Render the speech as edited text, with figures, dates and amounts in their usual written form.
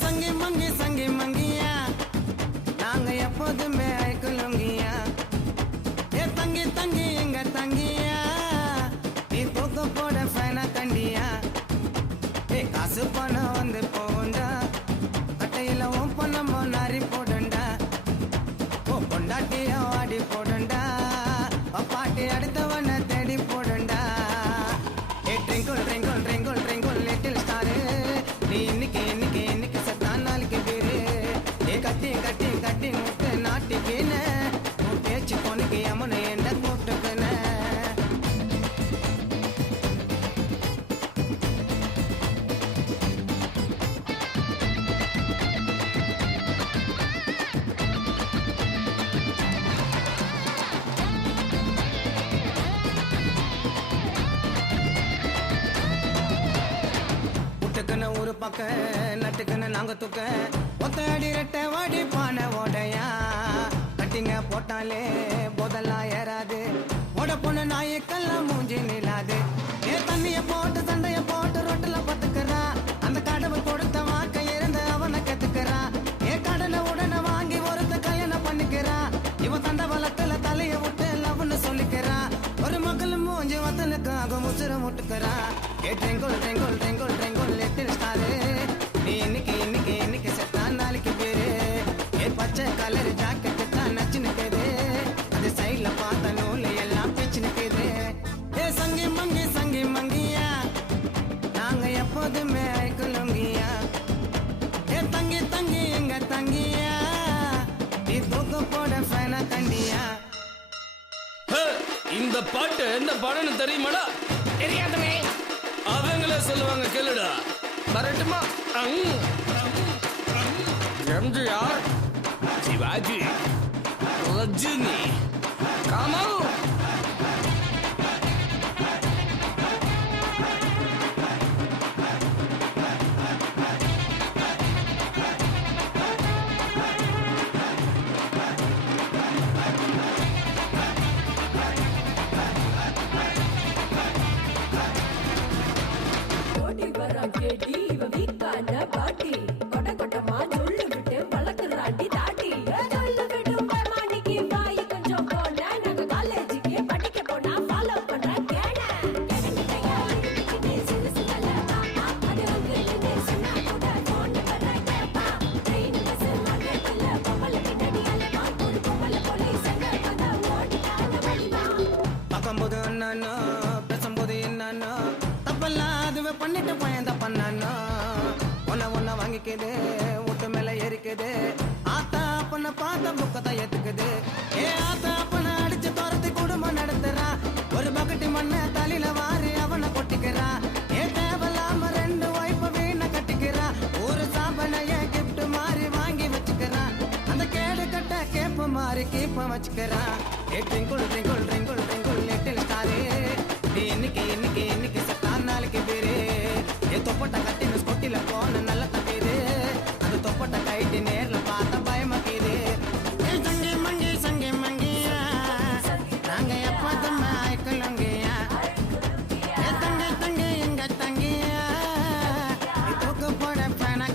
சங்கி மங்கியா நாங்க எப்போதுமே ஐக்குலுங்கியா ஏ தங்கி தங்கி எங்க தங்கியா நீ தூக்க போட ஃபேனா கண்டியா ஏ காசு பணம் வந்து போண்டா கட்டையில உன் பணமோ நாரி போடண்டா ஓ கொண்டாட்டியா ஆடி போடண்டா பாட்டி அடுத்தவன தேடி போடண்டா ஏ ட்ரிங்கிள் ட்ரிங்கிள் ட்ரிங்கிள் ட்ரிங்கிள் லிட்டில் ஸ்டாரு நீ இன்னைக்கு சத்தான் நாளைக்கு பேரு ஏ கட்டி கட்டி கட்டி முட்டு நாட்டிக்கின உன் பேச்சு பொண்ணுக்கு யமுனை என்ன கூப்பிட்டுக்கின ஒரு பக்க நட்டுக்குன்னு நாங்க தூக்க ஒத்தடி ரெட்ட வாடி பானை ஓடையா கட்டிங்க போட்டாலே போதெல்லாம் ஏறாது ஓட பொண்ணு நாய்க்கெல்லாம் மூஞ்சி நிலாது ஏ தண்ணிய போட்டு சண்டைய போட்டு ரொட்டில பத்துக்கிறா அந்த கடவுள் கொடுத்த வாக்க இருந்து அவனை கத்துக்கிறா ஏ கடனை உடனே வாங்கி ஒருத்த கல்யாணம் பண்ணிக்கிறா இவன் தண்ட வளத்துல தலைய விட்டு லவ்னு சொல்லிக்கிறா ஒரு மகள் மூஞ்சி வத்தலுக்காக முசுர முட்டுக்கிறா ஏ ட்ரெங்குள் ட்ரெங்குள் ட்ரெங்குள் ட்ரெங்குள் லிட்டில் ஸ்டாரு நீ இன்னைக்கு செத்தான் நாளைக்கு பேரு ஏ பச்சை கலர் ஜாக்கெட்டு தான் நச்சு நிற்குது அது சைட்ல பார்த்த நூல் எல்லாம் பிச்சு நிற்குது ஏ சங்கி மங்கியா நாங்க எப்போதுமே ஐக்குலுங்கியா ஏ தங்கி தங்கி எங்க தங்கியா நீ தூக்க போட ஃபேனா கண்டியா இந்த பாட்டு எந்த பாடன்னு தெரியுமாடா? தெரியாதுமே. அவங்களே சொல்லுவாங்க கேளுடா. வரட்டுமா? எம்ஜிஆர், சிவாஜி, ரஜினி, கமல். பேசும்போது என்னன்னா தப்பெல்லாம் அதுவே பண்ணிட்டு பயந்த பண்ணானா ஒன்ன வாங்கிக்குது வீட்டு மேல ஏறிக்குது ஆத்தா அப்பனை பார்த்த புக்கத்தை ஏத்துக்குது ஏ ஆத்தா அப்பனை அடிச்சு துரத்தி குடும்பம் நடத்துறா ஒரு பக்கெட்டு மண்ணை தலையில வாரி அவனை கொட்டிக்கிறா ஏ தேவையில்லாம 2 வைப்ப வீணை கட்டிக்கிறா ஒரு சாபனைய கிஃப்ட் மாறி வாங்கி வச்சுக்கிறா அந்த கேடு கட்ட கேப்ப மாறி கீப்ப வச்சுக்கிறா ஏ twinkle twinkle twinkle twinkle little star நீ இன்னைக்கு சத்தான் நாளைக்கு பேரு ஏ தொப்பட்ட கட்டின ஸ்கொட்டில போன நல்ல தப்பீரு அந்த தொப்பட்ட கைட்டு நேர்ல பார்த்த பயமாக்கிது சங்கி மங்கியா நாங்க எப்போதும் ஐக்குலுங்கியா ஏ தங்கி எங்க தங்கியா தூக்க போட பேனா